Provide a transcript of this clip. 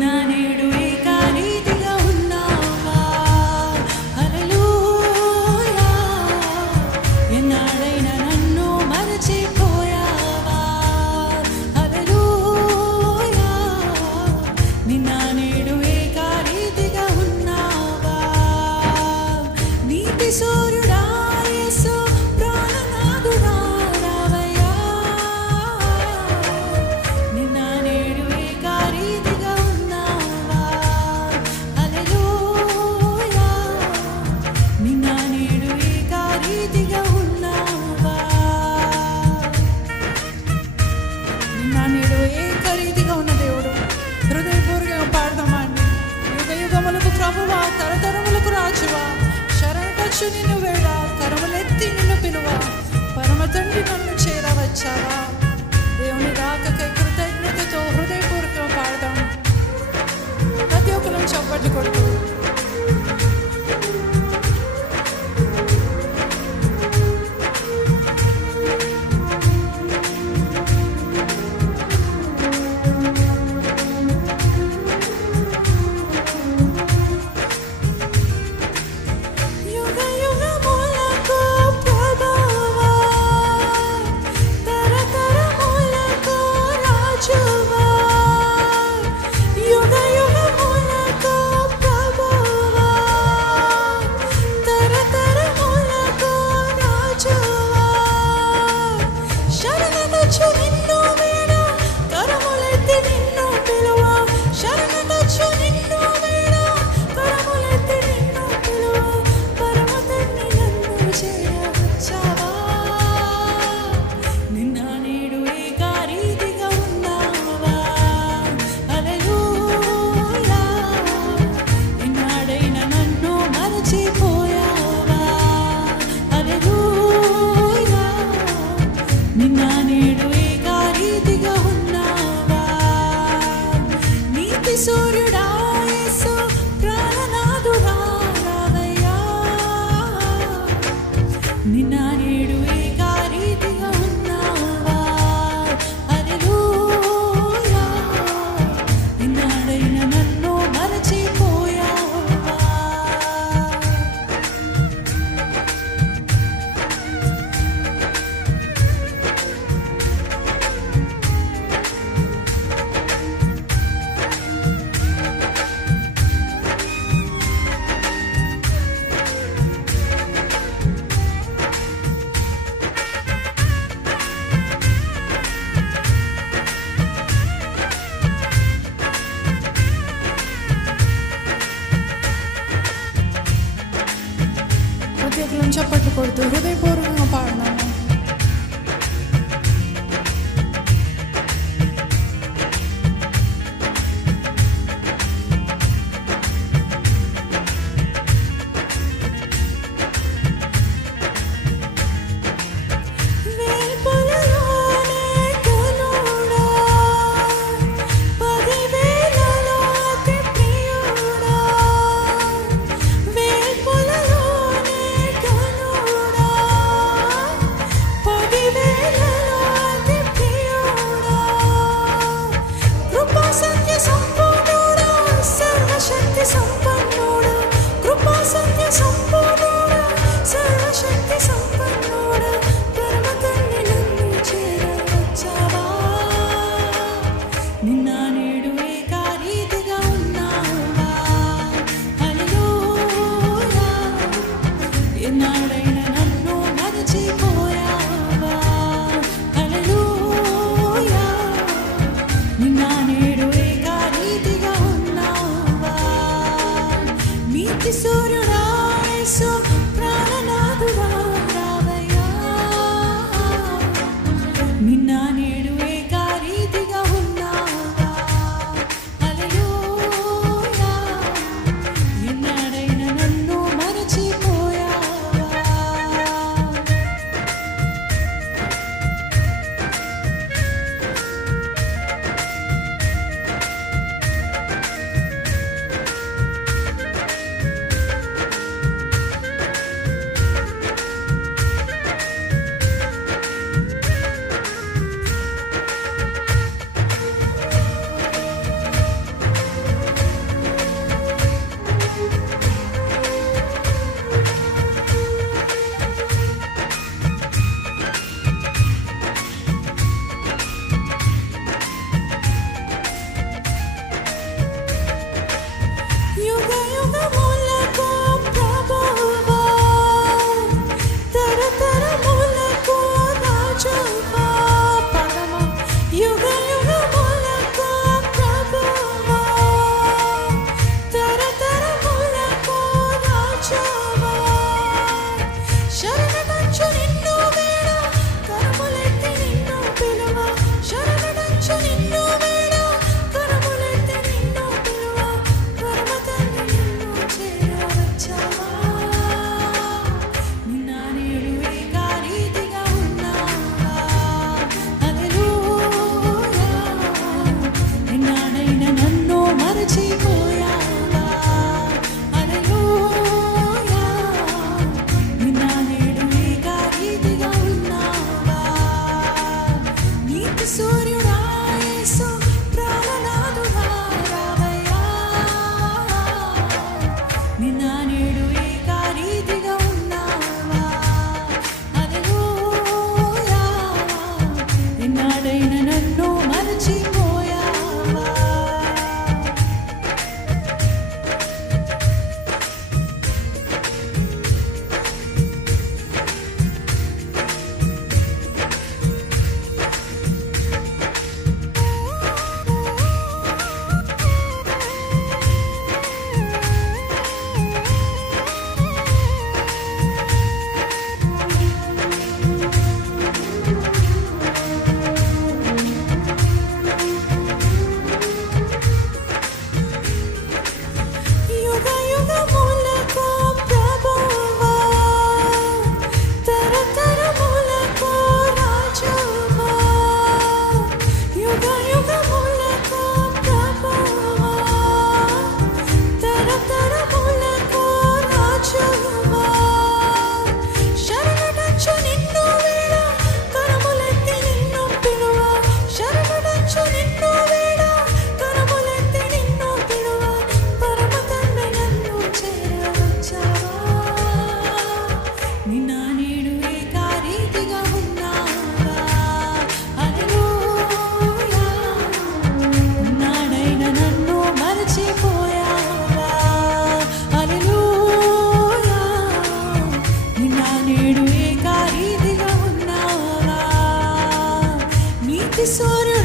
നാനെടു మనుషుని నువ్వేడా తరవలెత్తి నిన్ను పిలువ. పరమ తండ్రి నన్ను చేరవచ్చావా? దేవుని రాకకై కృతజ్ఞతతో పాడదాం. ప్రతి ఒక్కరం చప్పట్లు కొడుతూ Nina. por tu poder. morning. sorry.